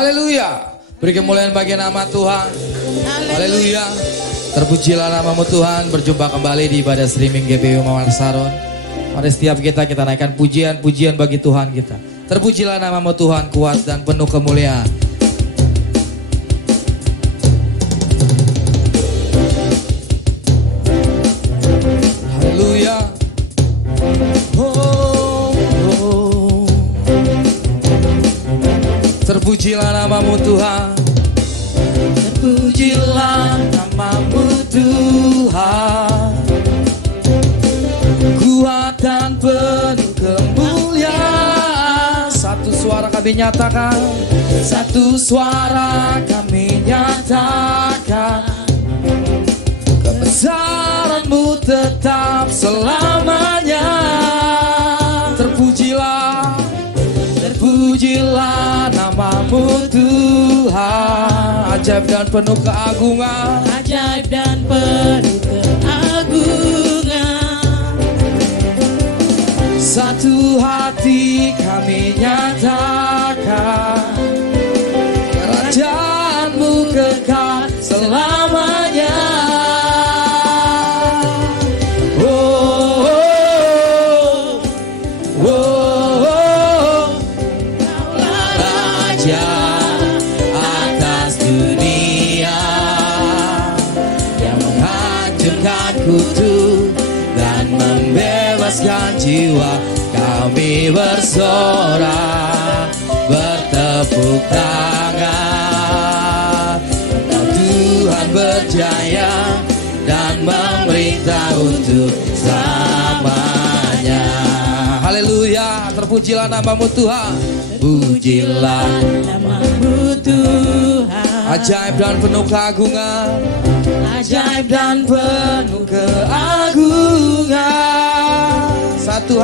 Haleluya. Beri kemuliaan bagi nama Tuhan. Haleluya. Terpujilah namamu Tuhan. Berjumpa kembali di ibadah streaming GPU Mawar Saron. Mari setiap kita naikkan pujian-pujian bagi Tuhan kita. Terpujilah namamu Tuhan, kuat dan penuh kemuliaan. Haleluya. Terpujilah namamu Tuhan. Terpujilah namamu Tuhan. Kuat dan penuh kemuliaan. Satu suara kami nyatakan. Satu suara kami nyatakan. Kebesaran-Mu tetap selamanya. Terpujilah. Terpujilah namamu Tuhan. Ajaib dan penuh keagungan. Ajaib dan penuh keagungan. Satu hati kami nyatakan. Kerajaan-Mu kekal selamanya. Kutuk dan membebaskan jiwa. Kami bersorak, bertepuk tangan. Engkau Tuhan berjaya dan memerintah untuk selamanya. Haleluya. Terpujilah namamu Tuhan. Pujilah namamu Tuhan. Ajaib dan penuh keagungan. Ajaib dan penuh keagungan. Satu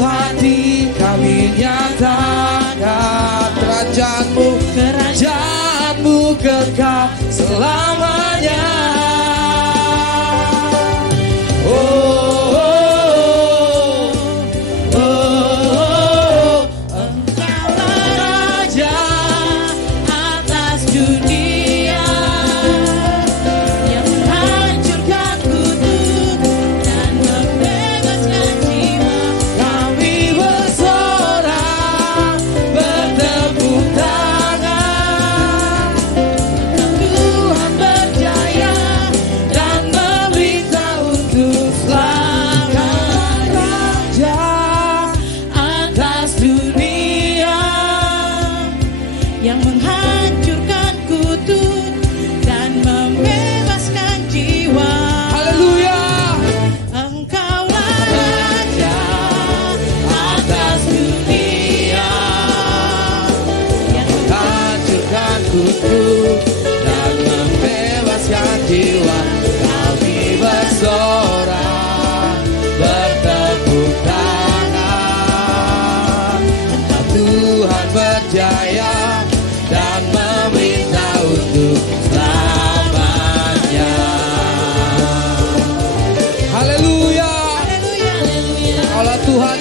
hati kami nyatakan. Kerajaan-Mu kekal selamanya.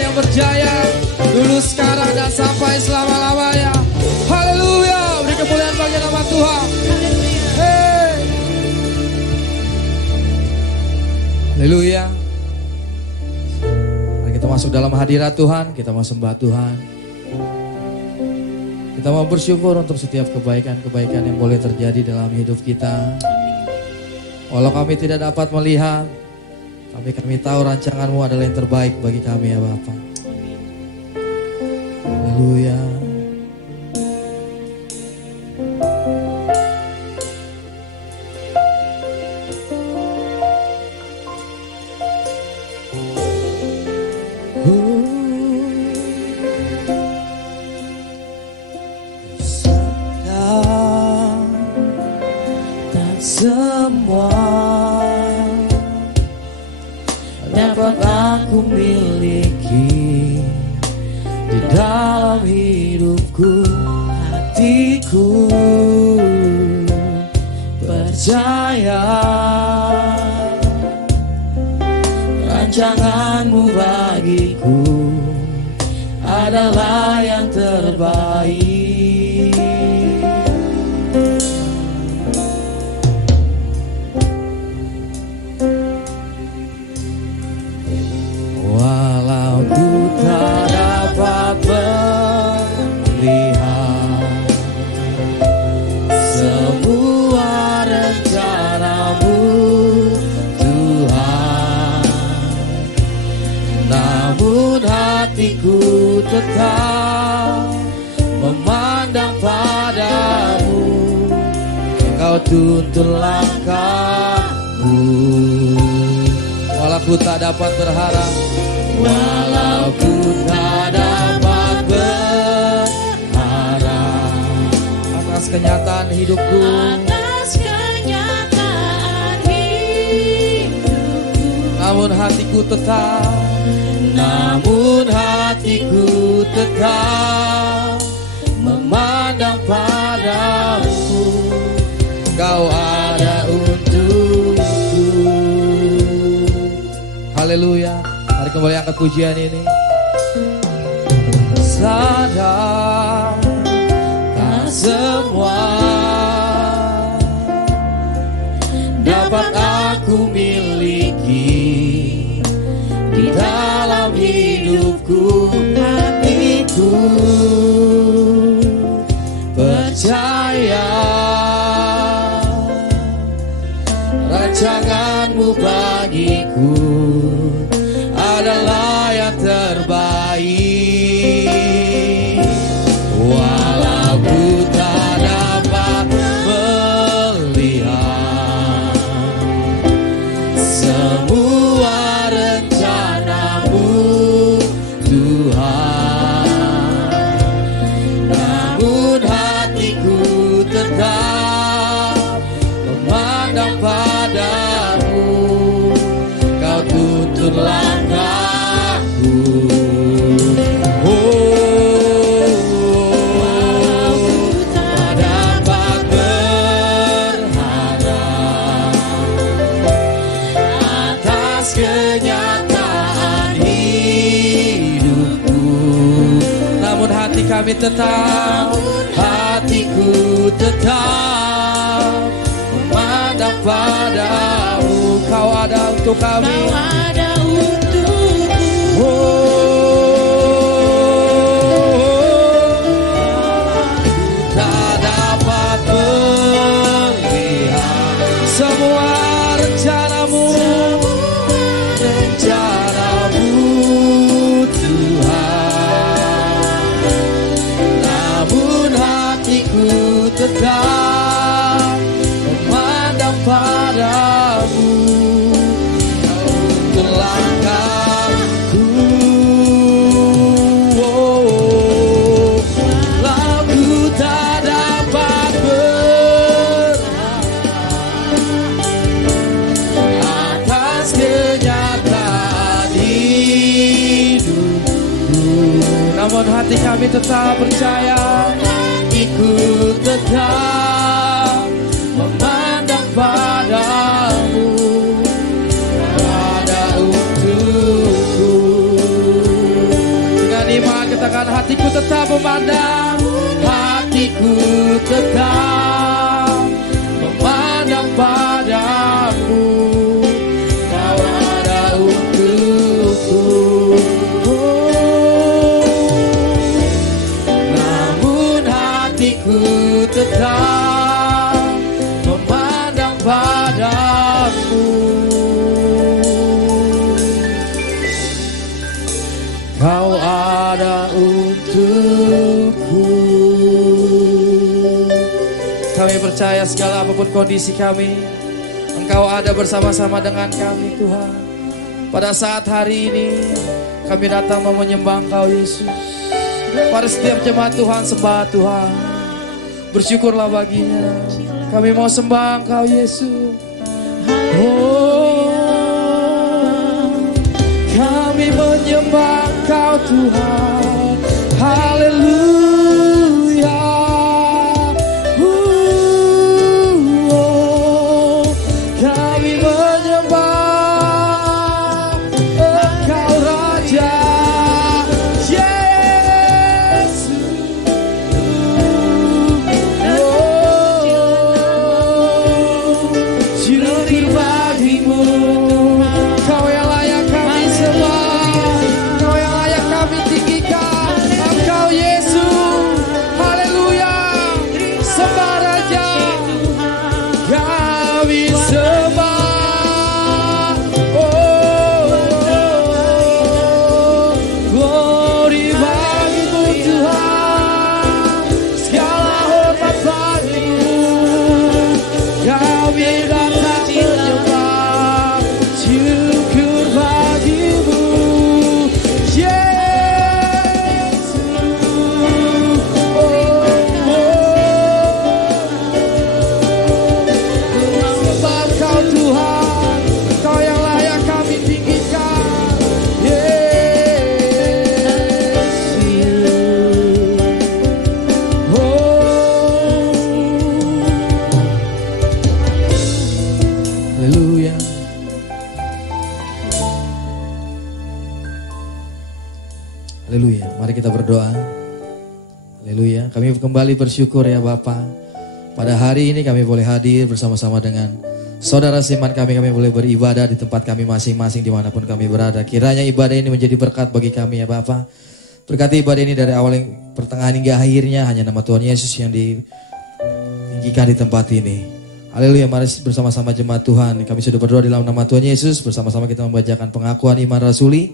Berjaya dulu, sekarang, dan sampai selama-lamanya. Haleluya. Beri kemuliaan bagi nama Tuhan. Hey. Haleluya. Mari kita masuk dalam hadirat Tuhan. Kita mau sembah Tuhan. Kita mau bersyukur untuk setiap kebaikan-kebaikan yang boleh terjadi dalam hidup kita. Walau kami tidak dapat melihat, tapi kami tahu rancangan-Mu adalah yang terbaik bagi kami ya Bapa. Haleluya. Tak semua dapat aku miliki di dalam hidupku. Hatiku percaya rancangan-Mu bagiku adalah yang terbaik. hatiku tetap memandang padamu. Kau tuntun langkahku, walau ku tak dapat berharap, walau ku tak dapat berharap atas kenyataan hidupku. Namun hatiku tetap memandang padamu. Kau ada untukku. Haleluya. Mari kembali angkat pujian ini. Sadar tak semua dapat aku miliki di dalam hidupku. Hatiku percaya rancanganmu bagiku adalah yang terbaik. Walau ku tak dapat melihat semua rencanamu Tuhan, namun hatiku tetap memandang padamu. Kau tuntun langkahku. Tak dapat berharap atas kenyataan hidupku. Namun hatiku tetap memandang padamu. Kau ada untuk kami. Tak dapat melihat semua rencanamu Tuhan, namun hatiku tetap memandang padamu. Untuk langkahku, lagu tak dapat atas kenyataan hidupku. Namun hati kami tetap percaya, hatiku tetap memandang padamu. Ada untukku. Dengan iman katakan, hatiku tetap memandang, hatiku tetap memandang padamu. Kau ada untukku. Namun hatiku tetap memandang padamu. Kau ada untukku. Kami percaya segala apapun kondisi kami, Engkau ada bersama-sama dengan kami Tuhan. Pada saat hari ini kami datang mau menyembah Engkau Yesus. Pada setiap jemaat Tuhan sembah Tuhan, bersyukurlah baginya. Kami mau sembah Engkau Yesus. Kami menyembah Engkau Tuhan. Haleluya. Kami menyembah Engkau Raja Yesus. Syukur bagimu. Kau yang layak kami sembah, Kau yang layak kami tinggikan. Haleluya. Mari kita berdoa. Haleluya. Kami kembali bersyukur ya Bapa. Pada hari ini kami boleh hadir bersama-sama dengan saudara seiman kami boleh beribadah di tempat kami masing-masing dimanapun kami berada. Kiranya ibadah ini menjadi berkat bagi kami ya Bapa. Berkati ibadah ini dari awal pertengahan hingga akhirnya. Hanya nama Tuhan Yesus yang ditinggikan di tempat ini. Haleluya, mari bersama-sama jemaat Tuhan. Kami sudah berdoa di dalam nama Tuhan Yesus. Bersama-sama kita membacakan pengakuan iman rasuli.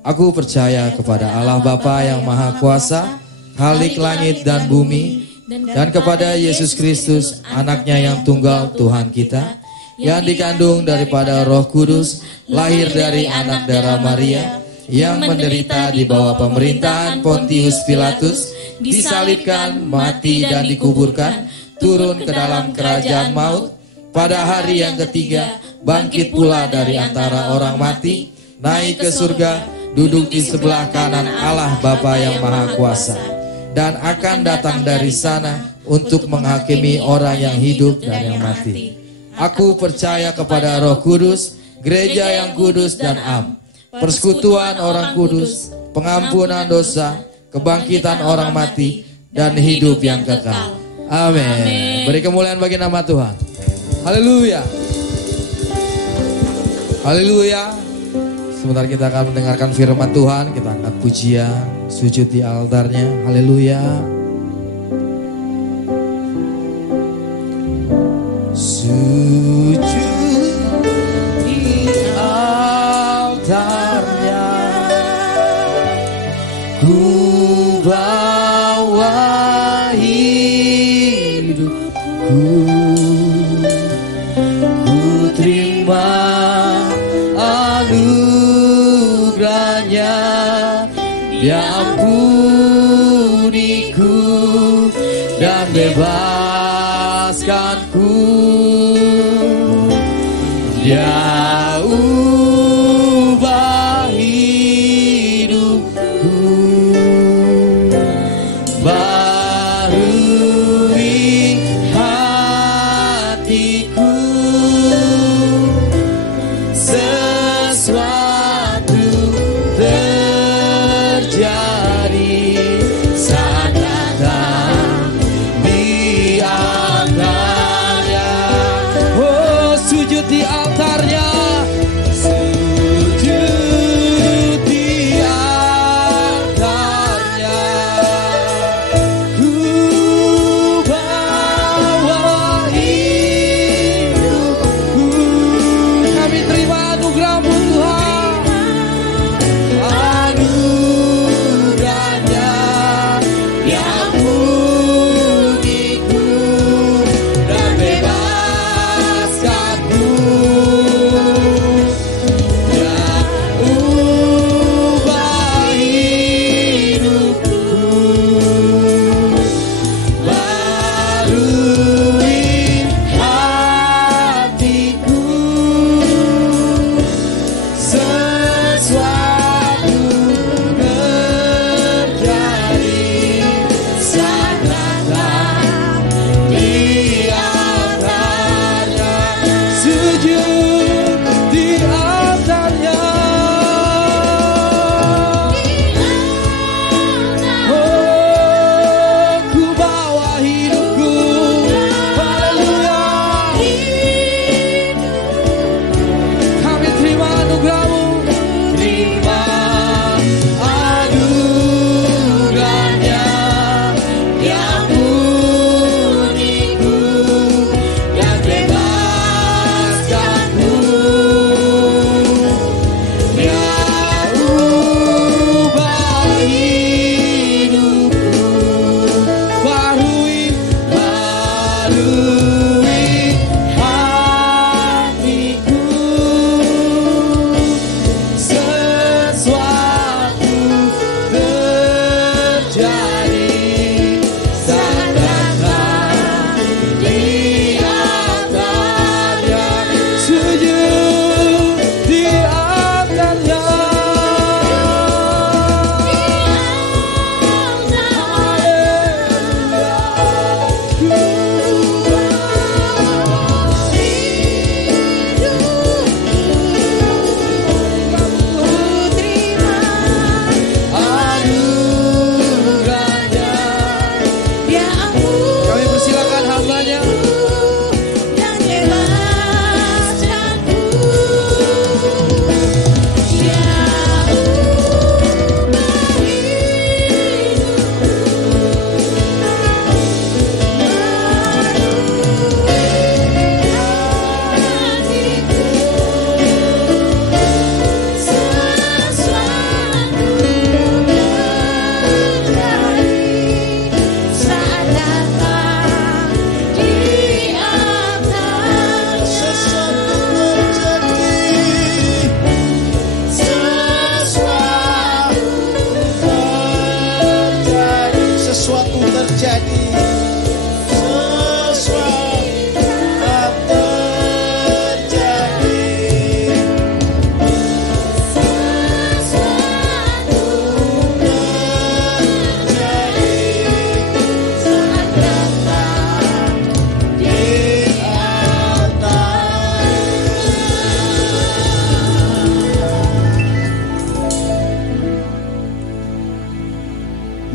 Aku percaya kepada Allah Bapa yang Maha Kuasa, Khalik langit dan bumi, dan kepada Yesus Kristus, anaknya yang tunggal Tuhan kita, yang dikandung daripada Roh Kudus, lahir dari anak darah Maria, yang menderita di bawah pemerintahan Pontius Pilatus, disalibkan, mati dan dikuburkan, turun ke dalam kerajaan maut, pada hari yang ketiga bangkit pula dari antara orang mati, naik ke surga, duduk di sebelah kanan Allah Bapa yang Maha Kuasa, dan akan datang dari sana untuk menghakimi orang yang hidup dan yang mati. Aku percaya kepada Roh Kudus, gereja yang kudus dan am, persekutuan orang kudus, pengampunan dosa, kebangkitan orang mati, dan hidup yang kekal. Amin. Beri kemuliaan bagi nama Tuhan. Haleluya. Haleluya. Sebentar kita akan mendengarkan firman Tuhan. Kita angkat pujian, sujud di altarnya. Haleluya. Sujud di altarnya, ku bawa hidupku, ku terima anugerahnya, dia ampuniku dan bebaskanku, dia ubah hidupku, barui hatiku, sesuatu terjadi saat datang di altarnya. Oh, sujud di altarnya.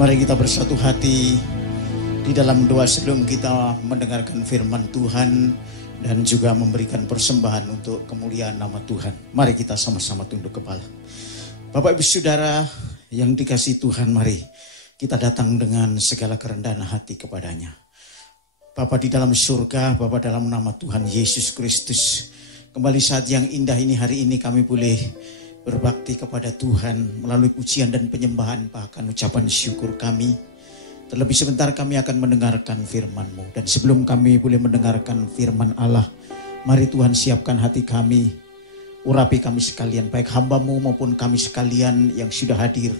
Mari kita bersatu hati di dalam doa sebelum kita mendengarkan firman Tuhan dan juga memberikan persembahan untuk kemuliaan nama Tuhan. Mari kita sama-sama tunduk kepala. Bapak Ibu Saudara yang dikasihi Tuhan, mari kita datang dengan segala kerendahan hati kepadanya. Bapa di dalam surga, Bapa dalam nama Tuhan Yesus Kristus, kembali saat yang indah ini, hari ini kami boleh berbakti kepada Tuhan melalui pujian dan penyembahan, bahkan ucapan syukur kami. Terlebih sebentar kami akan mendengarkan firman-Mu. Dan sebelum kami boleh mendengarkan firman Allah, mari Tuhan siapkan hati kami, urapi kami sekalian, baik hamba-Mu maupun kami sekalian yang sudah hadir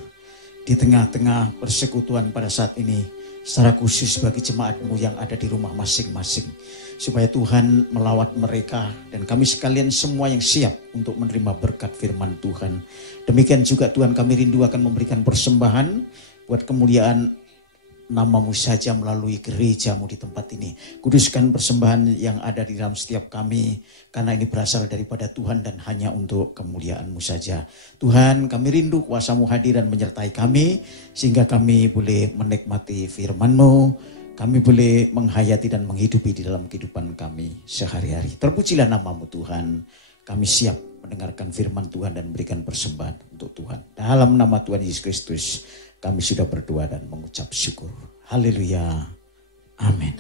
di tengah-tengah persekutuan pada saat ini. Secara khusus bagi jemaat-Mu yang ada di rumah masing-masing. Supaya Tuhan melawat mereka dan kami sekalian semua yang siap untuk menerima berkat firman Tuhan. Demikian juga Tuhan, kami rindu akan memberikan persembahan buat kemuliaan nama-Mu saja melalui gereja-Mu di tempat ini. Kuduskan persembahan yang ada di dalam setiap kami, karena ini berasal daripada Tuhan dan hanya untuk kemuliaan-Mu saja. Tuhan, kami rindu kuasa-Mu hadir dan menyertai kami, sehingga kami boleh menikmati firman-Mu, kami boleh menghayati dan menghidupi di dalam kehidupan kami sehari-hari. Terpujilah nama-Mu Tuhan, kami siap mendengarkan firman Tuhan dan berikan persembahan untuk Tuhan. Dalam nama Tuhan Yesus Kristus, kami sudah berdoa dan mengucap syukur. Haleluya. Amin.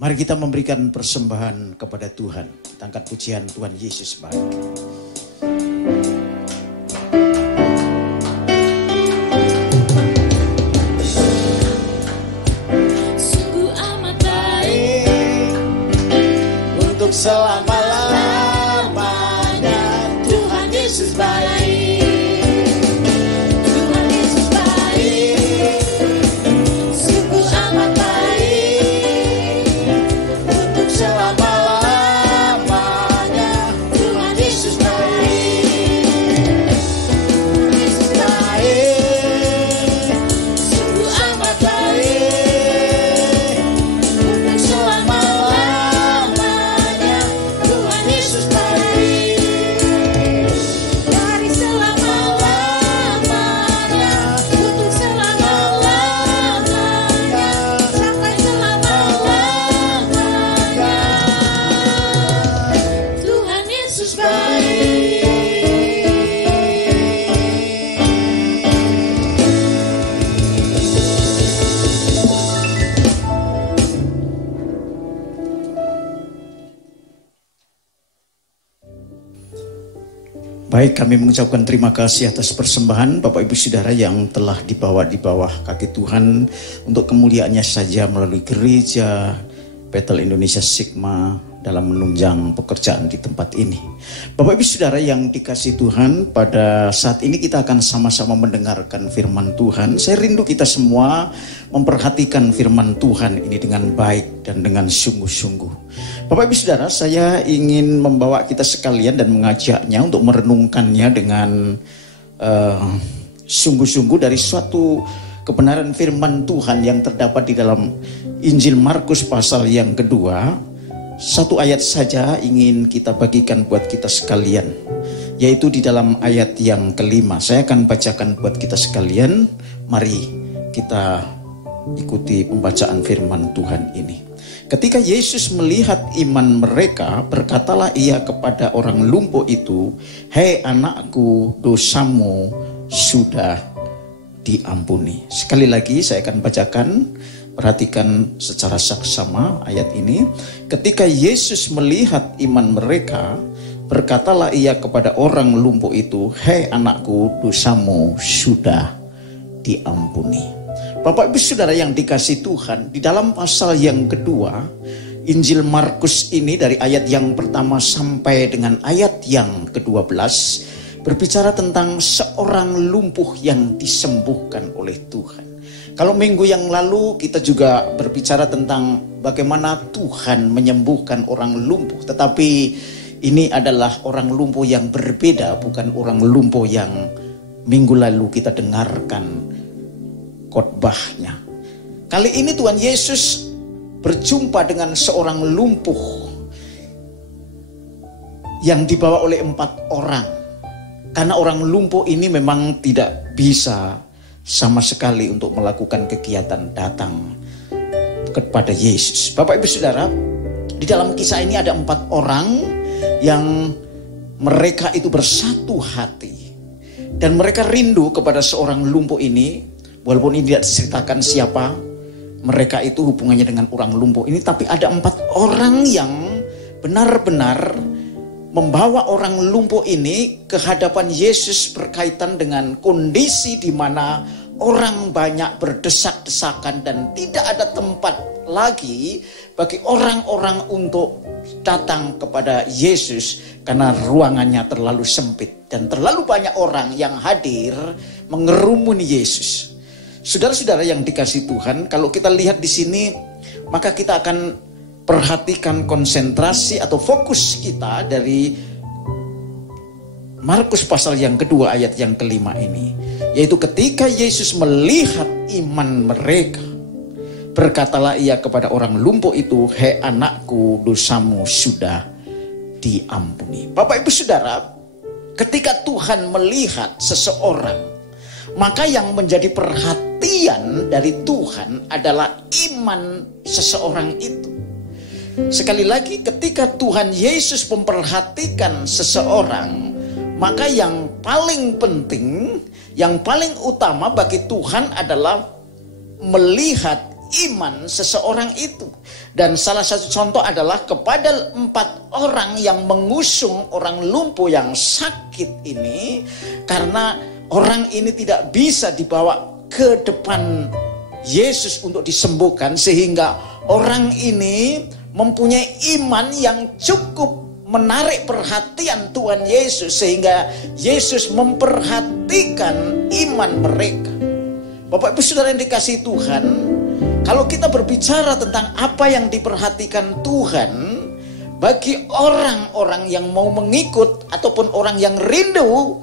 Mari kita memberikan persembahan kepada Tuhan. Kita angkat pujian Tuhan Yesus baik. Sungguh amat baik untuk selama-lamanya. Tuhan Yesus baik. Baik, kami mengucapkan terima kasih atas persembahan Bapak Ibu Saudara yang telah dibawa di bawah kaki Tuhan untuk kemuliaannya saja melalui gereja Bethel Indonesia Sigma dalam menunjang pekerjaan di tempat ini. Bapak Ibu Saudara yang dikasihi Tuhan, pada saat ini kita akan sama-sama mendengarkan firman Tuhan. Saya rindu kita semua memperhatikan firman Tuhan ini dengan baik dan dengan sungguh-sungguh. Bapak Ibu Saudara, saya ingin membawa kita sekalian dan mengajaknya untuk merenungkannya dengan sungguh-sungguh dari suatu kebenaran firman Tuhan yang terdapat di dalam Injil Markus pasal yang kedua. Satu ayat saja ingin kita bagikan buat kita sekalian, yaitu di dalam ayat yang kelima. Saya akan bacakan buat kita sekalian. Mari kita ikuti pembacaan firman Tuhan ini. Ketika Yesus melihat iman mereka, berkatalah ia kepada orang lumpuh itu, "Hei anakku, dosamu sudah diampuni." Sekali lagi saya akan bacakan, perhatikan secara saksama ayat ini. Ketika Yesus melihat iman mereka, berkatalah ia kepada orang lumpuh itu, "Hei anakku, dosamu sudah diampuni." Bapak Ibu Saudara yang dikasihi Tuhan, di dalam pasal yang kedua Injil Markus ini, dari ayat yang pertama sampai dengan ayat yang ke-12, berbicara tentang seorang lumpuh yang disembuhkan oleh Tuhan. Kalau minggu yang lalu kita juga berbicara tentang bagaimana Tuhan menyembuhkan orang lumpuh, tetapi ini adalah orang lumpuh yang berbeda, bukan orang lumpuh yang minggu lalu kita dengarkan khotbahnya. Kali ini Tuhan Yesus berjumpa dengan seorang lumpuh yang dibawa oleh 4 orang. Karena orang lumpuh ini memang tidak bisa sama sekali untuk melakukan kegiatan datang kepada Yesus. Bapak Ibu Saudara, di dalam kisah ini ada 4 orang yang mereka itu bersatu hati. Dan mereka rindu kepada seorang lumpuh ini. Walaupun ini tidak diceritakan siapa mereka itu hubungannya dengan orang lumpuh ini. Tapi ada 4 orang yang benar-benar membawa orang lumpuh ini ke hadapan Yesus berkaitan dengan kondisi di mana orang banyak berdesak-desakan dan tidak ada tempat lagi bagi orang-orang untuk datang kepada Yesus karena ruangannya terlalu sempit dan terlalu banyak orang yang hadir mengerumuni Yesus. Saudara-saudara yang dikasihi Tuhan, kalau kita lihat di sini maka kita akan perhatikan konsentrasi atau fokus kita dari Markus pasal yang kedua ayat yang kelima ini. Yaitu ketika Yesus melihat iman mereka, berkatalah ia kepada orang lumpuh itu, "Hei anakku, dosamu sudah diampuni." Bapak Ibu Saudara, ketika Tuhan melihat seseorang, maka yang menjadi perhatian dari Tuhan adalah iman seseorang itu. Sekali lagi, ketika Tuhan Yesus memperhatikan seseorang, maka yang paling penting, yang paling utama bagi Tuhan adalah melihat iman seseorang itu. Dan salah satu contoh adalah kepada 4 orang yang mengusung orang lumpuh yang sakit ini, karena orang ini tidak bisa dibawa ke depan Yesus untuk disembuhkan, sehingga orang ini mempunyai iman yang cukup menarik perhatian Tuhan Yesus, sehingga Yesus memperhatikan iman mereka. Bapak Ibu Saudara yang dikasihi Tuhan, kalau kita berbicara tentang apa yang diperhatikan Tuhan bagi orang-orang yang mau mengikut ataupun orang yang rindu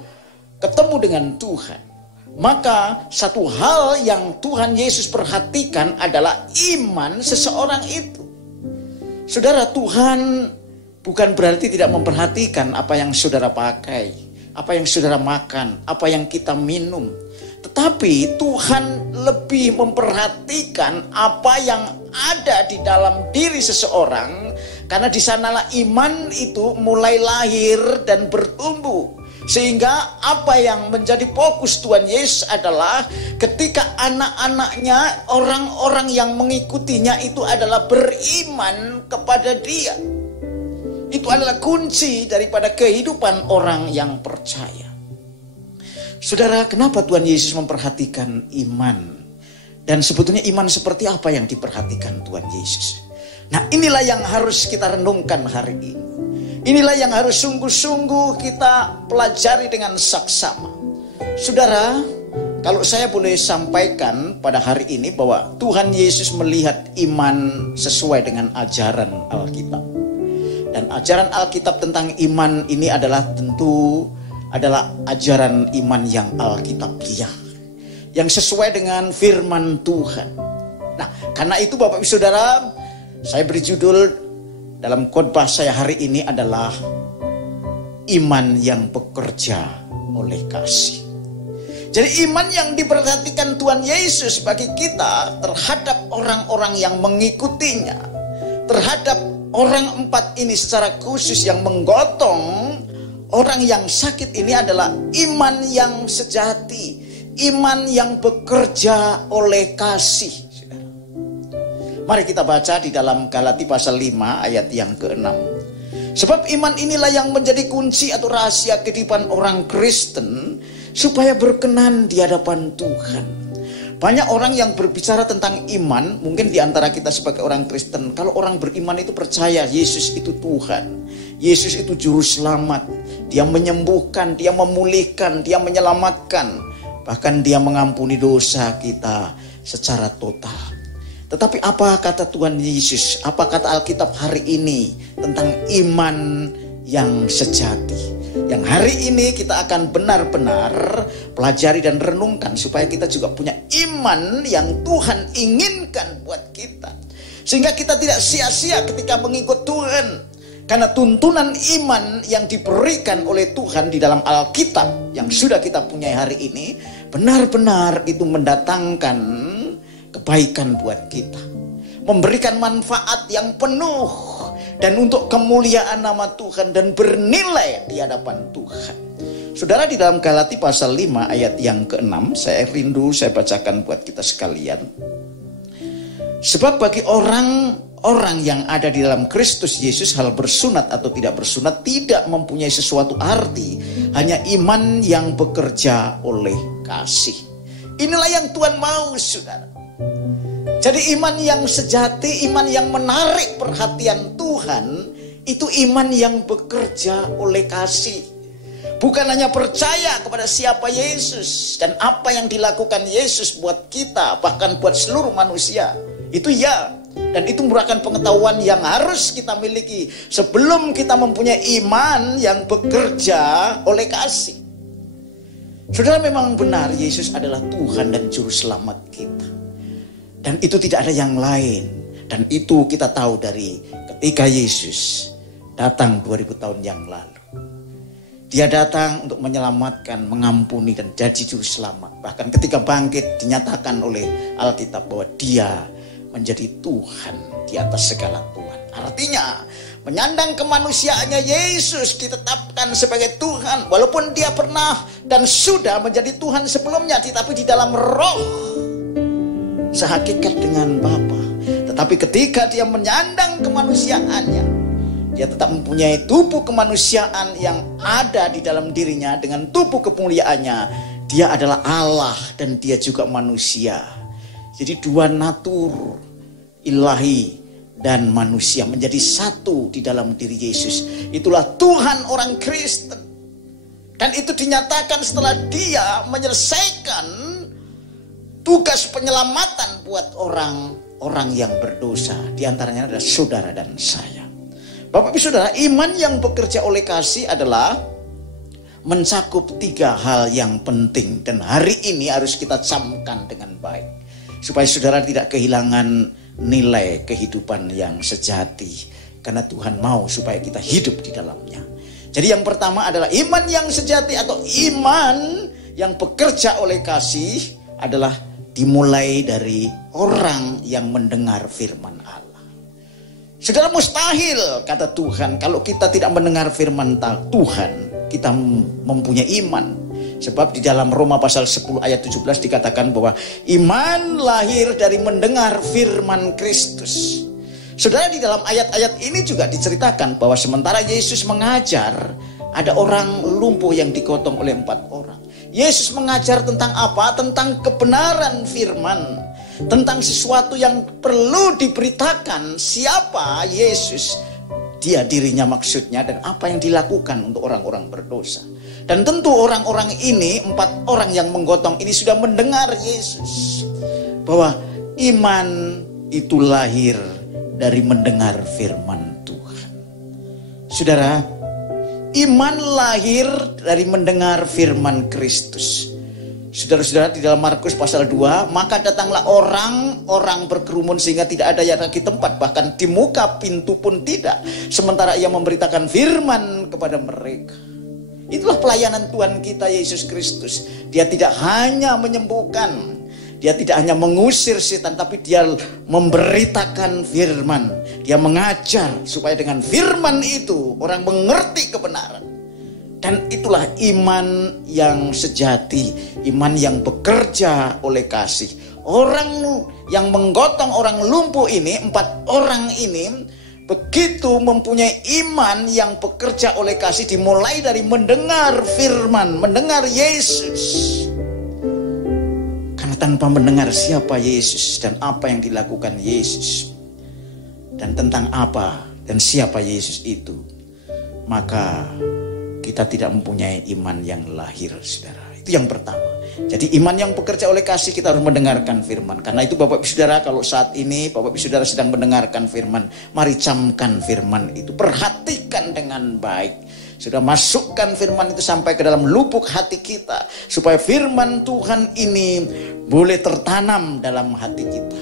ketemu dengan Tuhan, maka satu hal yang Tuhan Yesus perhatikan adalah iman seseorang itu. Saudara, Tuhan bukan berarti tidak memperhatikan apa yang saudara pakai, apa yang saudara makan, apa yang kita minum. Tetapi Tuhan lebih memperhatikan apa yang ada di dalam diri seseorang, karena di sanalah iman itu mulai lahir dan bertumbuh. Sehingga apa yang menjadi fokus Tuhan Yesus adalah ketika anak-anaknya, orang-orang yang mengikutinya itu adalah beriman kepada Dia. Itu adalah kunci daripada kehidupan orang yang percaya. Saudara, kenapa Tuhan Yesus memperhatikan iman? Dan sebetulnya iman seperti apa yang diperhatikan Tuhan Yesus? Nah, inilah yang harus kita renungkan hari ini. Inilah yang harus sungguh-sungguh kita pelajari dengan saksama. Saudara, kalau saya boleh sampaikan pada hari ini bahwa Tuhan Yesus melihat iman sesuai dengan ajaran Alkitab. Dan ajaran Alkitab tentang iman ini adalah tentu adalah ajaran iman yang Alkitabiah, yang sesuai dengan firman Tuhan. Nah, karena itu Bapak Ibu Saudara, saya beri judul dalam khotbah saya hari ini adalah iman yang bekerja oleh kasih. Jadi iman yang diperhatikan Tuhan Yesus bagi kita terhadap orang-orang yang mengikutinya, terhadap orang 4 ini secara khusus yang menggotong orang yang sakit ini adalah iman yang sejati, iman yang bekerja oleh kasih. Mari kita baca di dalam Galati pasal 5 ayat yang ke-6. Sebab iman inilah yang menjadi kunci atau rahasia kehidupan orang Kristen supaya berkenan di hadapan Tuhan. Banyak orang yang berbicara tentang iman, mungkin di antara kita sebagai orang Kristen, kalau orang beriman itu percaya Yesus itu Tuhan, Yesus itu juru selamat, Dia menyembuhkan, Dia memulihkan, Dia menyelamatkan, bahkan Dia mengampuni dosa kita secara total. Tetapi apa kata Tuhan Yesus, apa kata Alkitab hari ini tentang iman yang sejati? Yang hari ini kita akan benar-benar pelajari dan renungkan supaya kita juga punya iman yang Tuhan inginkan buat kita. Sehingga kita tidak sia-sia ketika mengikut Tuhan. Karena tuntunan iman yang diberikan oleh Tuhan di dalam Alkitab yang sudah kita punya hari ini benar-benar itu mendatangkan kebaikan buat kita, memberikan manfaat yang penuh dan untuk kemuliaan nama Tuhan dan bernilai di hadapan Tuhan. Saudara, di dalam Galati pasal 5 ayat yang ke-6, saya rindu saya bacakan buat kita sekalian. Sebab bagi orang yang ada di dalam Kristus Yesus, hal bersunat atau tidak bersunat tidak mempunyai sesuatu arti, hanya iman yang bekerja oleh kasih. Inilah yang Tuhan mau, saudara. Jadi iman yang sejati, iman yang menarik perhatian Tuhan, itu iman yang bekerja oleh kasih. Bukan hanya percaya kepada siapa Yesus dan apa yang dilakukan Yesus buat kita, bahkan buat seluruh manusia. Itu ya, dan itu merupakan pengetahuan yang harus kita miliki sebelum kita mempunyai iman yang bekerja oleh kasih. Saudara, memang benar Yesus adalah Tuhan dan Juru Selamat kita. Dan itu tidak ada yang lain. Dan itu kita tahu dari ketika Yesus datang 2000 tahun yang lalu. Dia datang untuk menyelamatkan, mengampuni, dan jadi Juru Selamat. Bahkan ketika bangkit dinyatakan oleh Alkitab bahwa dia menjadi Tuhan di atas segala Tuhan. Artinya menyandang kemanusiaannya Yesus ditetapkan sebagai Tuhan. Walaupun dia pernah dan sudah menjadi Tuhan sebelumnya, tetapi di dalam roh sehakikat dengan Bapa. Tetapi ketika dia menyandang kemanusiaannya, dia tetap mempunyai tubuh kemanusiaan yang ada di dalam dirinya dengan tubuh kemuliaannya. Dia adalah Allah dan dia juga manusia. Jadi dua natur, ilahi dan manusia, menjadi satu di dalam diri Yesus. Itulah Tuhan orang Kristen. Dan itu dinyatakan setelah dia menyelesaikan tugas penyelamatan buat orang-orang yang berdosa. Di antaranya adalah saudara dan saya. Bapak Ibu Saudara, iman yang bekerja oleh kasih adalah mencakup 3 hal yang penting. Dan hari ini harus kita camkan dengan baik, supaya saudara tidak kehilangan nilai kehidupan yang sejati. Karena Tuhan mau supaya kita hidup di dalamnya. Jadi yang pertama adalah iman yang sejati atau iman yang bekerja oleh kasih adalah dimulai dari orang yang mendengar firman Allah. Saudara, mustahil kata Tuhan kalau kita tidak mendengar firman Tuhan kita mempunyai iman. Sebab di dalam Roma pasal 10 ayat 17 dikatakan bahwa iman lahir dari mendengar firman Kristus. Saudara, di dalam ayat-ayat ini juga diceritakan bahwa sementara Yesus mengajar, ada orang lumpuh yang digotong oleh 4 orang. Yesus mengajar tentang apa? Tentang kebenaran firman. Tentang sesuatu yang perlu diberitakan, siapa Yesus, dia dirinya maksudnya, dan apa yang dilakukan untuk orang-orang berdosa. Dan tentu orang-orang ini, 4 orang yang menggotong ini sudah mendengar Yesus, bahwa iman itu lahir dari mendengar firman Tuhan. Saudara, iman lahir dari mendengar firman Kristus. Saudara-saudara, di dalam Markus pasal 2, maka datanglah orang-orang berkerumun sehingga tidak ada yang lagi tempat, bahkan di muka pintu pun tidak, sementara ia memberitakan firman kepada mereka. Itulah pelayanan Tuhan kita Yesus Kristus. Dia tidak hanya menyembuhkan, dia tidak hanya mengusir setan, tapi dia memberitakan firman. Dia mengajar supaya dengan firman itu orang mengerti kebenaran. Dan itulah iman yang sejati, iman yang bekerja oleh kasih. Orang yang menggotong orang lumpuh ini, 4 orang ini, begitu mempunyai iman yang bekerja oleh kasih, dimulai dari mendengar firman, mendengar Yesus. Karena tanpa mendengar siapa Yesus dan apa yang dilakukan Yesus, dan tentang apa dan siapa Yesus itu, maka kita tidak mempunyai iman yang lahir, saudara. Itu yang pertama. Jadi iman yang bekerja oleh kasih, kita harus mendengarkan firman. Karena itu Bapak Ibu Saudara, kalau saat ini Bapak Ibu Saudara sedang mendengarkan firman, mari camkan firman itu, perhatikan dengan baik. Sudah masukkan firman itu sampai ke dalam lubuk hati kita, supaya firman Tuhan ini boleh tertanam dalam hati kita.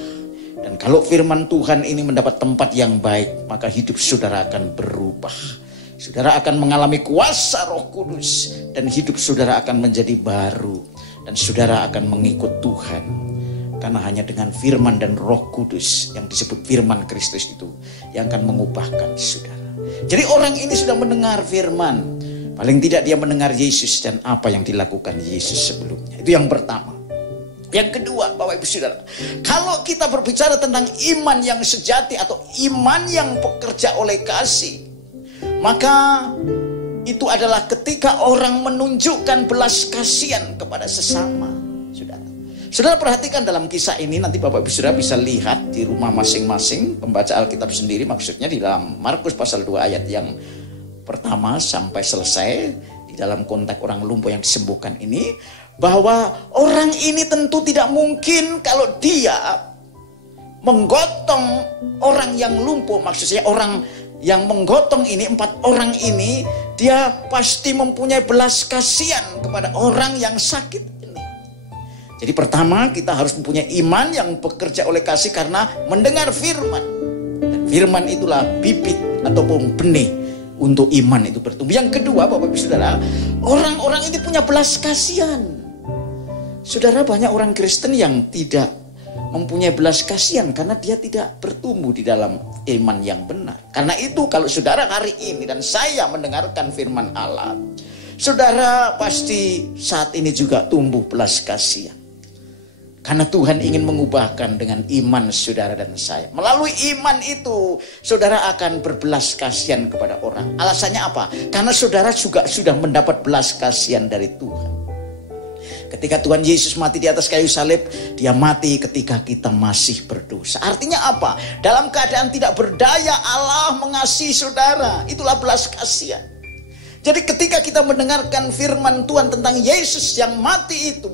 Dan kalau firman Tuhan ini mendapat tempat yang baik, maka hidup saudara akan berubah. Saudara akan mengalami kuasa Roh Kudus dan hidup saudara akan menjadi baru. Dan saudara akan mengikut Tuhan. Karena hanya dengan firman dan Roh Kudus yang disebut firman Kristus itu yang akan mengubahkan saudara. Jadi orang ini sudah mendengar firman. Paling tidak dia mendengar Yesus dan apa yang dilakukan Yesus sebelumnya. Itu yang pertama. Yang kedua, Bapak Ibu Saudara, kalau kita berbicara tentang iman yang sejati atau iman yang bekerja oleh kasih, maka itu adalah ketika orang menunjukkan belas kasihan kepada sesama. Saudara perhatikan dalam kisah ini, nanti Bapak Ibu Saudara bisa lihat di rumah masing-masing, membaca Alkitab sendiri, maksudnya di dalam Markus pasal 2 ayat yang pertama sampai selesai, di dalam konteks orang lumpuh yang disembuhkan ini, bahwa orang ini tentu tidak mungkin kalau dia menggotong orang yang lumpuh, maksudnya orang yang menggotong ini, 4 orang ini, dia pasti mempunyai belas kasihan kepada orang yang sakit. Jadi pertama kita harus mempunyai iman yang bekerja oleh kasih karena mendengar firman. Dan firman itulah bibit ataupun benih untuk iman itu bertumbuh. Yang kedua Bapak Ibu Saudara, orang-orang ini punya belas kasihan. Saudara, banyak orang Kristen yang tidak mempunyai belas kasihan karena dia tidak bertumbuh di dalam iman yang benar. Karena itu kalau saudara hari ini dan saya mendengarkan firman Allah, saudara pasti saat ini juga tumbuh belas kasihan. Karena Tuhan ingin mengubahkan dengan iman saudara dan saya. Melalui iman itu, saudara akan berbelas kasihan kepada orang. Alasannya apa? Karena saudara juga sudah mendapat belas kasihan dari Tuhan. Ketika Tuhan Yesus mati di atas kayu salib, dia mati ketika kita masih berdosa. Artinya apa? Dalam keadaan tidak berdaya, Allah mengasihi saudara. Itulah belas kasihan. Jadi ketika kita mendengarkan firman Tuhan tentang Yesus yang mati itu,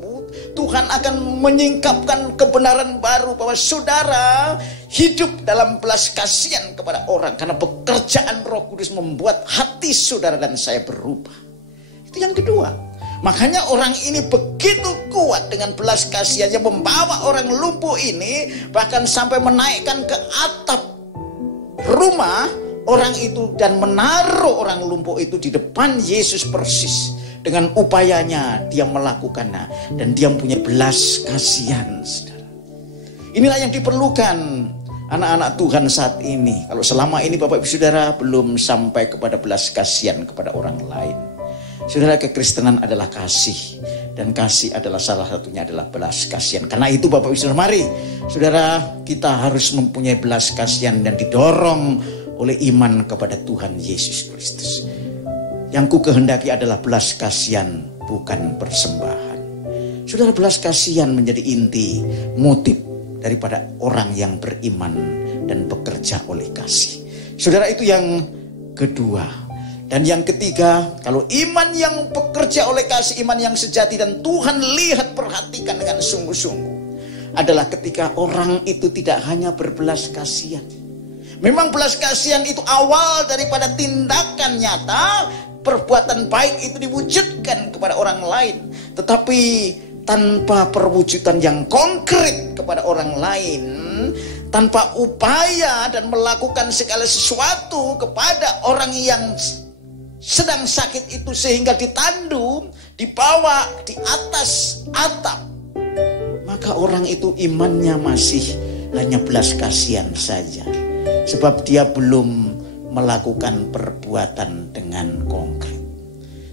Tuhan akan menyingkapkan kebenaran baru bahwa saudara hidup dalam belas kasihan kepada orang. Karena pekerjaan Roh Kudus membuat hati saudara dan saya berubah. Itu yang kedua. Makanya orang ini begitu kuat dengan belas kasihan yang membawa orang lumpuh ini bahkan sampai menaikkan ke atap rumah orang itu dan menaruh orang lumpuh itu di depan Yesus persis. Dengan upayanya dia melakukannya dan dia mempunyai belas kasihan, saudara. Inilah yang diperlukan anak-anak Tuhan saat ini. Kalau selama ini Bapak Ibu Saudara belum sampai kepada belas kasihan kepada orang lain. Saudara, kekristenan adalah kasih dan kasih adalah salah satunya adalah belas kasihan. Karena itu Bapak Ibu Saudara, mari saudara kita harus mempunyai belas kasihan dan didorong oleh iman kepada Tuhan Yesus Kristus. Yang ku kehendaki adalah belas kasihan, bukan persembahan. Saudara, belas kasihan menjadi inti motif daripada orang yang beriman dan bekerja oleh kasih. Saudara, itu yang kedua. Dan yang ketiga, kalau iman yang bekerja oleh kasih, iman yang sejati dan Tuhan lihat perhatikan dengan sungguh-sungguh, adalah ketika orang itu tidak hanya berbelas kasihan. Memang belas kasihan itu awal daripada tindakan nyata, perbuatan baik itu diwujudkan kepada orang lain. Tetapi tanpa perwujudan yang konkret kepada orang lain, tanpa upaya dan melakukan segala sesuatu kepada orang yang sedang sakit itu sehingga ditandu, dibawa di atas atap, maka orang itu imannya masih hanya belas kasihan saja. Sebab dia belum melakukan perbuatan dengan konkret.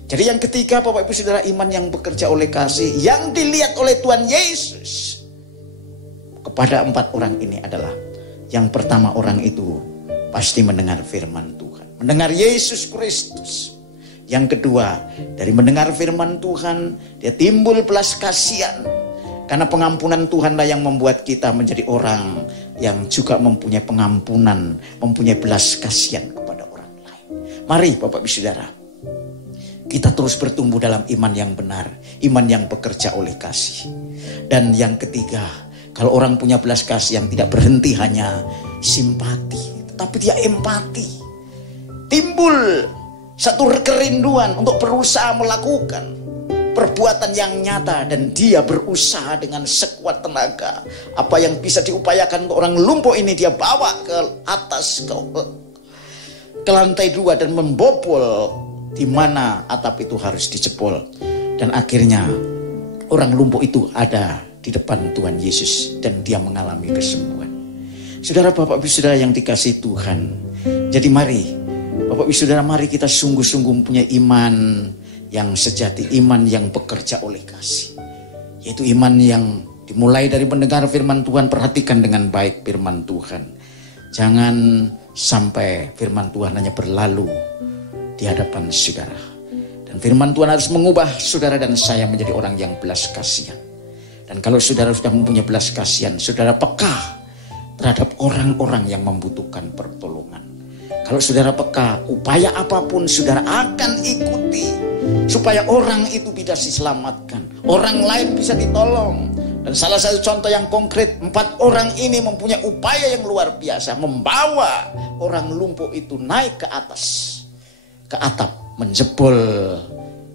Jadi yang ketiga Bapak Ibu Saudara, iman yang bekerja oleh kasih yang dilihat oleh Tuhan Yesus kepada 4 orang ini adalah, yang pertama orang itu pasti mendengar firman Tuhan, mendengar Yesus Kristus. Yang kedua, dari mendengar firman Tuhan dia timbul belas kasihan. Karena pengampunan Tuhanlah yang membuat kita menjadi orang yang juga mempunyai pengampunan, mempunyai belas kasihan kepada orang lain. Mari Bapak Ibu Saudara, kita terus bertumbuh dalam iman yang benar, iman yang bekerja oleh kasih. Dan yang ketiga, kalau orang punya belas kasihan tidak berhenti hanya simpati, tetapi dia empati. Timbul satu kerinduan untuk berusaha melakukan perbuatan yang nyata dan dia berusaha dengan sekuat tenaga. Apa yang bisa diupayakan untuk orang lumpuh ini dia bawa ke atas ke lantai 2 dan membobol di mana atap itu harus dijebol. Dan akhirnya orang lumpuh itu ada di depan Tuhan Yesus dan dia mengalami kesembuhan. Saudara, Bapak Ibu Saudara yang dikasihi Tuhan. Jadi mari Bapak Ibu Saudara, mari kita sungguh-sungguh mempunyai iman yang sejati, iman yang bekerja oleh kasih. Yaitu iman yang dimulai dari mendengar firman Tuhan. Perhatikan dengan baik firman Tuhan. Jangan sampai firman Tuhan hanya berlalu di hadapan saudara. Dan firman Tuhan harus mengubah saudara dan saya menjadi orang yang belas kasihan. Dan kalau saudara sudah mempunyai belas kasihan, saudara peka terhadap orang-orang yang membutuhkan pertolongan. Kalau saudara peka, upaya apapun saudara akan ikuti supaya orang itu bisa diselamatkan, orang lain bisa ditolong. Dan salah satu contoh yang konkret, 4 orang ini mempunyai upaya yang luar biasa, membawa orang lumpuh itu naik ke atas, ke atap, menjebol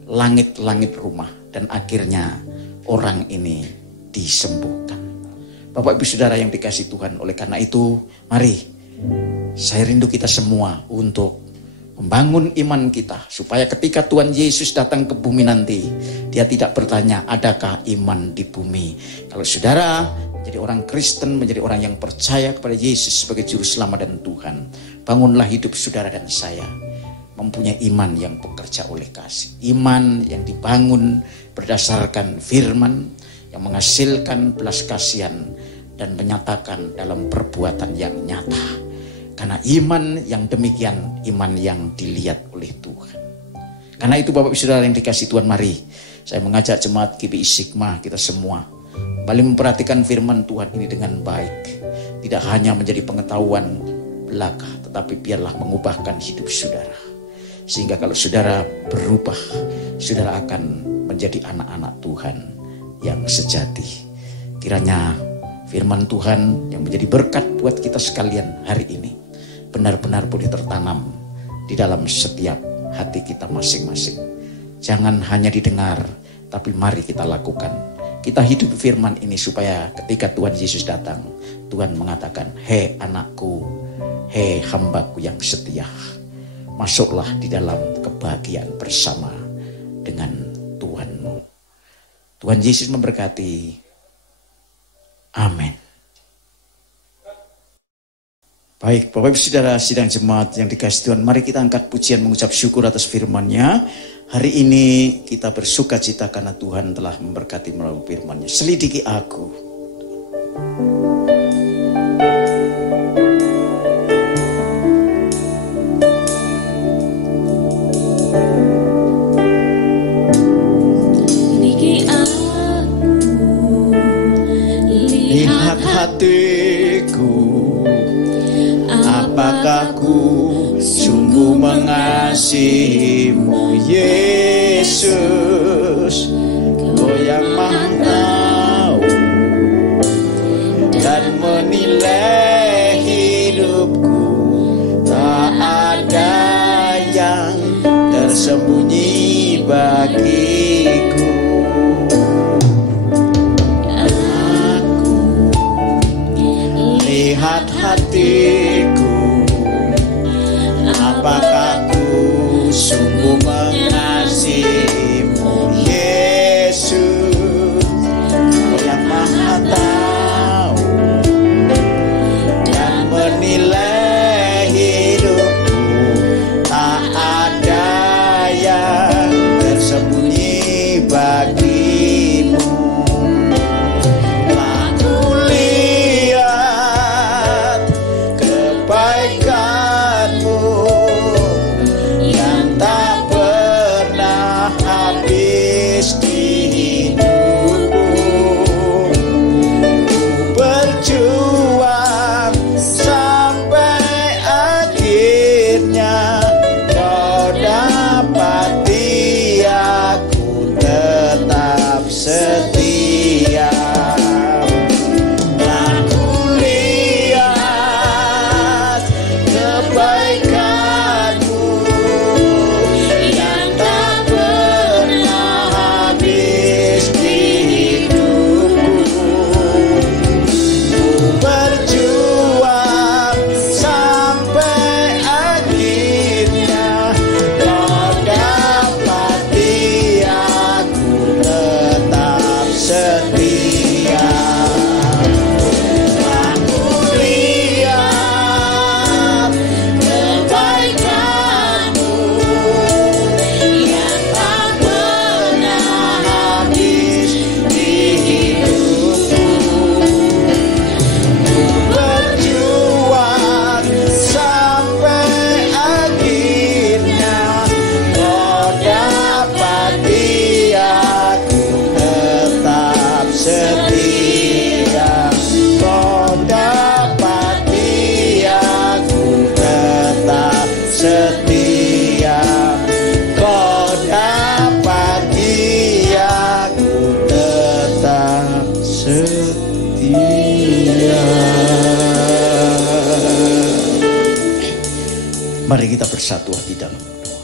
langit-langit rumah, dan akhirnya orang ini disembuhkan. Bapak Ibu Saudara yang dikasihi Tuhan, oleh karena itu mari saya rindu kita semua untuk membangun iman kita, supaya ketika Tuhan Yesus datang ke bumi nanti, dia tidak bertanya, adakah iman di bumi? Kalau saudara menjadi orang Kristen, menjadi orang yang percaya kepada Yesus sebagai Juru Selamat dan Tuhan, bangunlah hidup saudara dan saya mempunyai iman yang bekerja oleh kasih. Iman yang dibangun berdasarkan firman, yang menghasilkan belas kasihan dan menyatakan dalam perbuatan yang nyata. Karena iman yang demikian, iman yang dilihat oleh Tuhan. Karena itu Bapak Ibu Saudara yang dikasihi Tuhan, mari saya mengajak jemaat GBI Sigma kita semua kembali memperhatikan firman Tuhan ini dengan baik. Tidak hanya menjadi pengetahuan belaka, tetapi biarlah mengubahkan hidup saudara. Sehingga kalau saudara berubah, saudara akan menjadi anak-anak Tuhan yang sejati. Kiranya firman Tuhan yang menjadi berkat buat kita sekalian hari ini benar-benar boleh tertanam di dalam setiap hati kita masing-masing. Jangan hanya didengar, tapi mari kita lakukan. Kita hidup firman ini supaya ketika Tuhan Yesus datang, Tuhan mengatakan, hei anakku, hei hambaku yang setia, masuklah di dalam kebahagiaan bersama dengan Tuhanmu. Tuhan Yesus memberkati. Amin. Baik, Bapak Ibu Saudara sidang jemaat yang dikasihi Tuhan, mari kita angkat pujian mengucap syukur atas firman-Nya. Hari ini kita bersuka cita karena Tuhan telah memberkati melalui firman-Nya. Selidiki aku. Lihat hatiku, apakah ku sungguh mengasihimu, Yesus? Kau yang Maha tahu dan menilai hidupku, tak ada yang tersembunyi bagiku. Lihat hatiku, apakah ku sungguh mengasihimu, Yesus? Kau yang Maha tahu dan menilai hidupku, tak ada yang tersembunyi bagimu. Mari kita bersatu di dalam doa.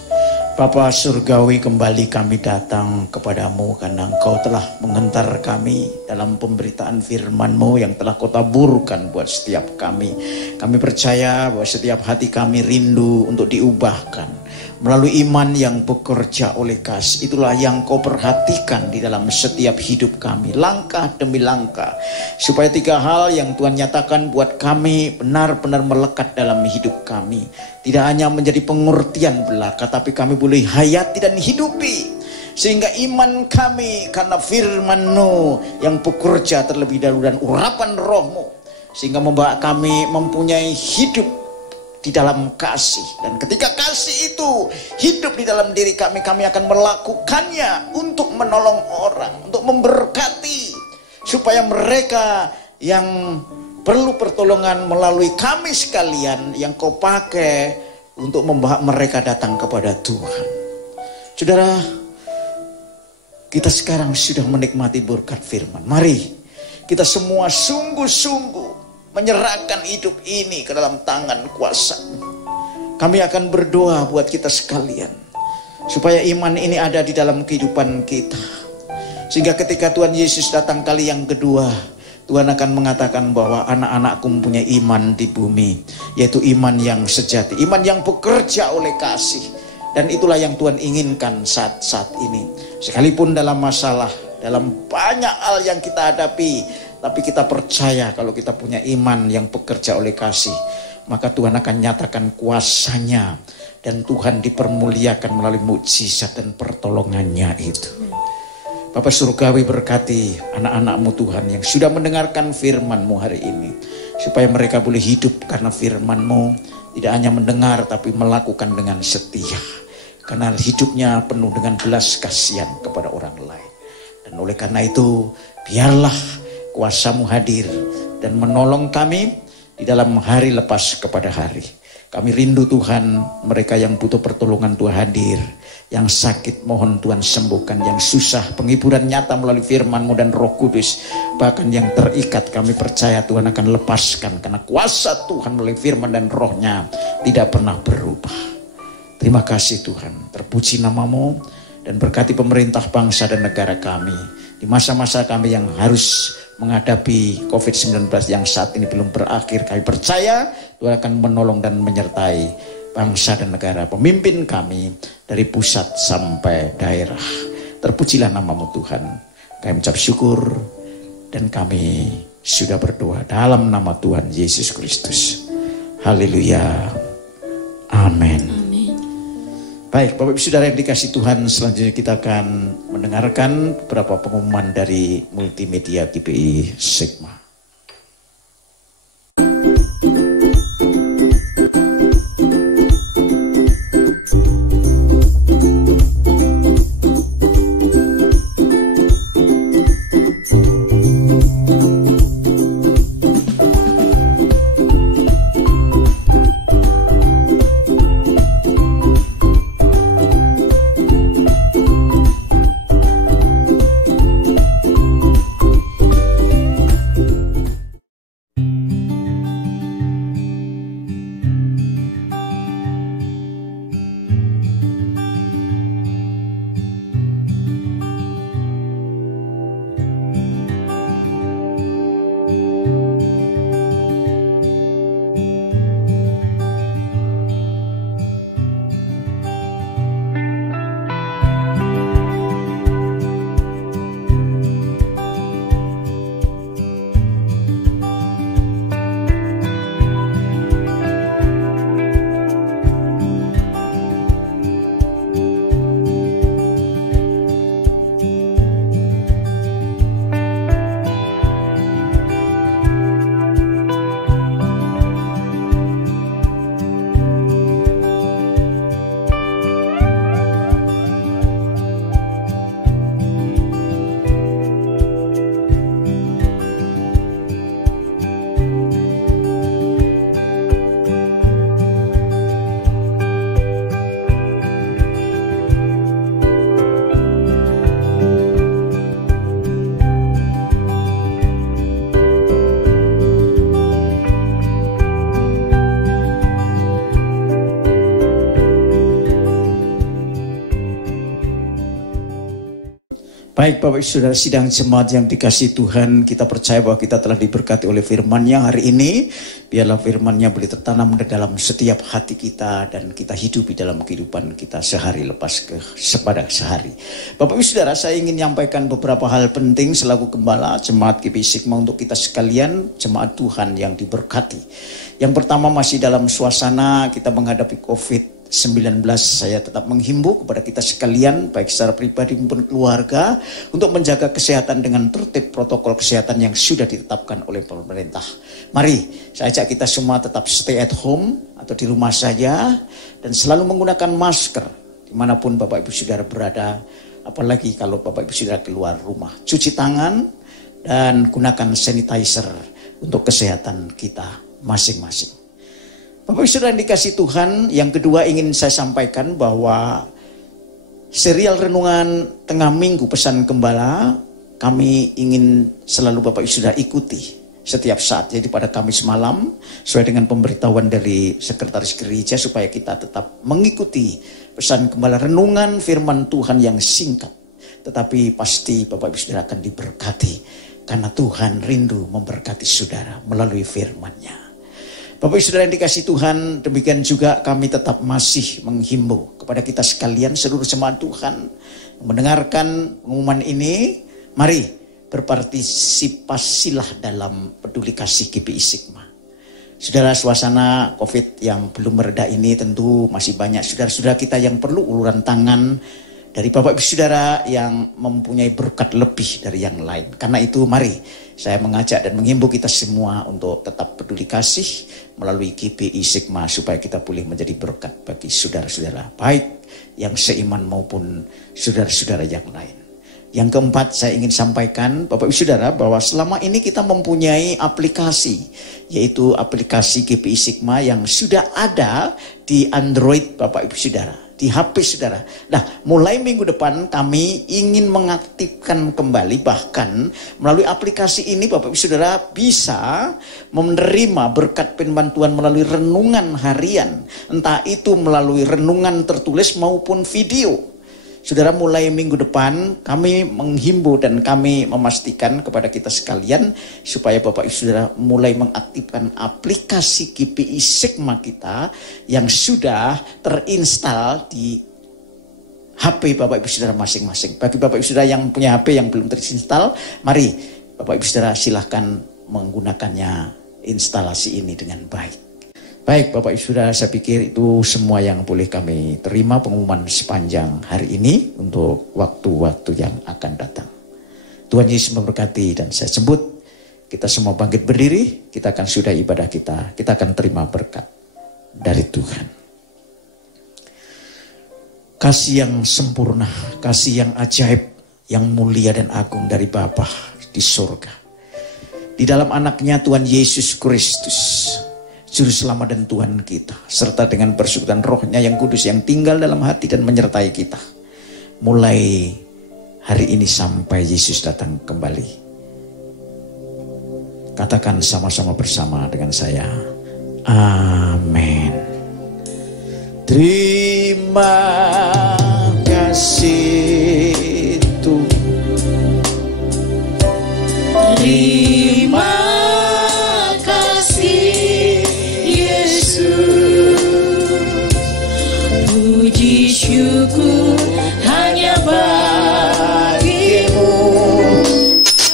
Bapa Surgawi, kembali kami datang kepadamu karena Engkau telah mengantar kami dalam pemberitaan firman-Mu yang telah Kau taburkan buat setiap kami. Kami percaya bahwa setiap hati kami rindu untuk diubahkan melalui iman yang bekerja oleh kasih. Itulah yang Kau perhatikan di dalam setiap hidup kami, langkah demi langkah, supaya 3 hal yang Tuhan nyatakan buat kami benar-benar melekat dalam hidup kami. Tidak hanya menjadi pengertian belaka, tapi kami boleh hayati dan hidupi. Sehingga iman kami karena firman-Mu yang bekerja terlebih dahulu dan urapan Roh-Mu, sehingga membawa kami mempunyai hidup di dalam kasih. Dan ketika kasih itu hidup di dalam diri kami, kami akan melakukannya untuk menolong orang, untuk memberkati, supaya mereka yang perlu pertolongan melalui kami sekalian yang Kau pakai untuk membawa mereka datang kepada Tuhan. Saudara, kita sekarang sudah menikmati berkat firman. Mari kita semua sungguh-sungguh menyerahkan hidup ini ke dalam tangan kuasa-Mu. Kami akan berdoa buat kita sekalian, supaya iman ini ada di dalam kehidupan kita. Sehingga ketika Tuhan Yesus datang kali yang kedua, Tuhan akan mengatakan bahwa anak-anakku mempunyai iman di bumi, yaitu iman yang sejati, iman yang bekerja oleh kasih. Dan itulah yang Tuhan inginkan saat-saat ini. Sekalipun dalam masalah, dalam banyak hal yang kita hadapi, tapi kita percaya kalau kita punya iman yang bekerja oleh kasih, maka Tuhan akan nyatakan kuasanya, dan Tuhan dipermuliakan melalui mukjizat dan pertolongannya itu. Bapa Surgawi, berkati anak-anak-Mu Tuhan yang sudah mendengarkan firman-Mu hari ini, supaya mereka boleh hidup karena firman-Mu, tidak hanya mendengar tapi melakukan dengan setia, karena hidupnya penuh dengan belas kasihan kepada orang lain. Dan oleh karena itu, biarlah kuasa-Mu hadir dan menolong kami di dalam hari lepas kepada hari. Kami rindu Tuhan, mereka yang butuh pertolongan Tuhan hadir, yang sakit mohon Tuhan sembuhkan, yang susah penghiburan nyata melalui firman-Mu dan Roh Kudus, bahkan yang terikat kami percaya Tuhan akan lepaskan, karena kuasa Tuhan melalui firman dan Roh-Nya tidak pernah berubah. Terima kasih Tuhan, terpuji nama-Mu, dan berkati pemerintah bangsa dan negara kami di masa-masa kami yang harus menghadapi COVID-19 yang saat ini belum berakhir. Kami percaya Tuhan akan menolong dan menyertai bangsa dan negara, pemimpin kami dari pusat sampai daerah. Terpujilah nama-Mu Tuhan. Kami mengucap syukur dan kami sudah berdoa dalam nama Tuhan Yesus Kristus. Haleluya. Amin. Baik, Bapak Ibu Saudara yang dikasih Tuhan, selanjutnya kita akan mendengarkan beberapa pengumuman dari multimedia GPI Sigma. Baik Bapak Ibu Saudara sidang jemaat yang dikasihi Tuhan, kita percaya bahwa kita telah diberkati oleh firman-Nya hari ini. Biarlah firman-Nya boleh tertanam di dalam setiap hati kita dan kita hidupi dalam kehidupan kita sehari lepas kepada sehari. Bapak Ibu Saudara, saya ingin menyampaikan beberapa hal penting selaku gembala jemaat GBI Sigma untuk kita sekalian, jemaat Tuhan yang diberkati. Yang pertama, masih dalam suasana kita menghadapi COVID-19, saya tetap menghimbau kepada kita sekalian, baik secara pribadi maupun keluarga, untuk menjaga kesehatan dengan tertib protokol kesehatan yang sudah ditetapkan oleh pemerintah. Mari, saya ajak kita semua tetap stay at home atau di rumah saja, dan selalu menggunakan masker dimanapun Bapak Ibu Saudara berada, apalagi kalau Bapak Ibu Saudara keluar rumah. Cuci tangan dan gunakan sanitizer untuk kesehatan kita masing-masing. Bapak Ibu Saudara yang dikasihi Tuhan, yang kedua ingin saya sampaikan bahwa serial renungan tengah minggu pesan gembala kami ingin selalu Bapak Ibu Saudara ikuti setiap saat. Jadi pada Kamis malam sesuai dengan pemberitahuan dari sekretaris gereja supaya kita tetap mengikuti pesan gembala renungan firman Tuhan yang singkat. Tetapi pasti Bapak Ibu Saudara akan diberkati karena Tuhan rindu memberkati saudara melalui firman-Nya. Bapak Ibu Saudara yang dikasihi Tuhan, demikian juga kami tetap masih menghimbau kepada kita sekalian seluruh jemaat Tuhan yang mendengarkan pengumuman ini, mari berpartisipasilah dalam peduli kasih GBI Sigma. Saudara, suasana COVID yang belum mereda ini tentu masih banyak saudara-saudara kita yang perlu uluran tangan dari Bapak Ibu Saudara yang mempunyai berkat lebih dari yang lain. Karena itu mari saya mengajak dan menghimbau kita semua untuk tetap peduli kasih melalui GBI Sigma supaya kita boleh menjadi berkat bagi saudara-saudara baik yang seiman maupun saudara-saudara yang lain. Yang keempat, saya ingin sampaikan Bapak Ibu Saudara bahwa selama ini kita mempunyai aplikasi, yaitu aplikasi GBI Sigma yang sudah ada di Android Bapak Ibu Saudara, di HP saudara. Nah, mulai minggu depan kami ingin mengaktifkan kembali, bahkan melalui aplikasi ini Bapak Ibu Saudara bisa menerima berkat firman Tuhan melalui renungan harian, entah itu melalui renungan tertulis maupun video. Saudara, mulai minggu depan kami menghimbau dan kami memastikan kepada kita sekalian supaya Bapak Ibu Saudara mulai mengaktifkan aplikasi GBI Sigma kita yang sudah terinstal di HP Bapak Ibu Saudara masing-masing. Bagi Bapak Ibu Saudara yang punya HP yang belum terinstal, mari Bapak Ibu Saudara silahkan menggunakannya instalasi ini dengan baik. Baik Bapak Ibu Saudara, saya pikir itu semua yang boleh kami terima pengumuman sepanjang hari ini untuk waktu-waktu yang akan datang. Tuhan Yesus memberkati dan saya sebut kita semua bangkit berdiri, kita akan sudah ibadah kita akan terima berkat dari Tuhan. Kasih yang sempurna, kasih yang ajaib, yang mulia dan agung dari Bapa di surga. Di dalam anaknya Tuhan Yesus Kristus, Juru Selamat dan Tuhan kita, serta dengan persekutuan Roh-Nya yang kudus yang tinggal dalam hati dan menyertai kita mulai hari ini sampai Yesus datang kembali. Katakan sama-sama bersama dengan saya, amin. Terima kasih Tuhan. Terima puji syukur hanya bagimu,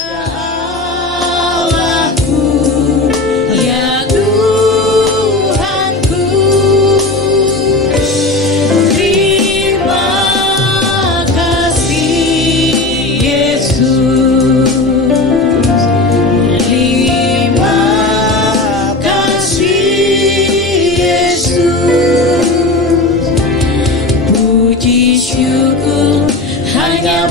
ya Allahku, ya Tuhanku. Terima kasih Yesus, terima kasih Yesus. Puji syukur hanya